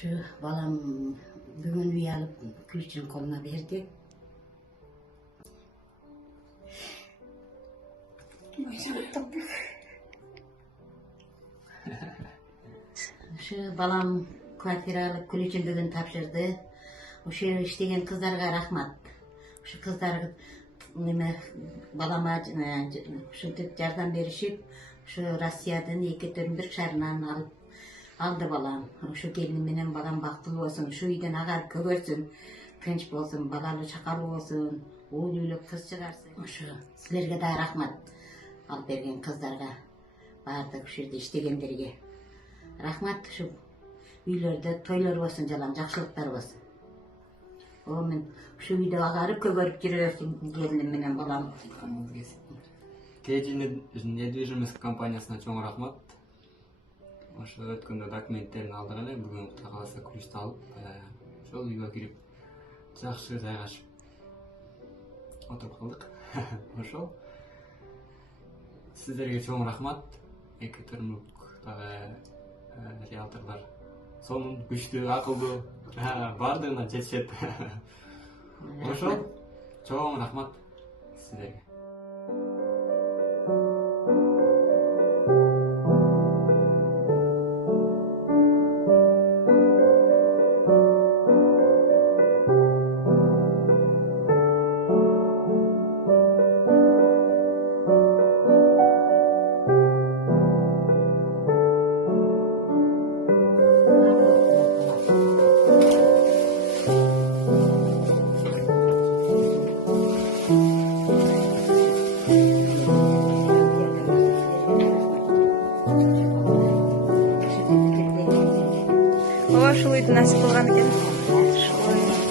Şu balam bugün uy alıp ключін қолына берді. Şu balam kvartiralık ключін бүгін тапшырды. Ошо иштеген кыздарға рахмат. Ошо кыздар балама ушинтип жардам беришип, ошо Россиядан 2-4 шаарынан алды балам. Ошо келиним менен балам бактылуу болсун, ушу үйдөн агар көгөрсүн, тынч болсун, балалы чакалуу болсун, уул үйлөп кыз чыгарсын. Ошо силерге да рахмат. Алып берген кыздарга, баардык ушул жерде иштегендерге рахмат. Ушу үйлөрдө тойлор болсун, жалаң жакшылыктар болсун. Мен ушу үйдө агарып көгөрүп жүрөсүң келиним менен балам. KG недвижимость компаниясына чоң рахмат. Ошо өткөндө документтерин алдык эле, бүгүн Кудай кааласа ключту алып, ошол үйгө кирип, жакшы жайгашып отуруп калдык. Ошол сиздерге чоң рахмат. Екатеринбургдагы риэлторлор сонун, күчтүү, акылдуу, баардыгына жетишет. Ошол чоң рахмат сиздерге. Ошол үйдү насип кылган экен.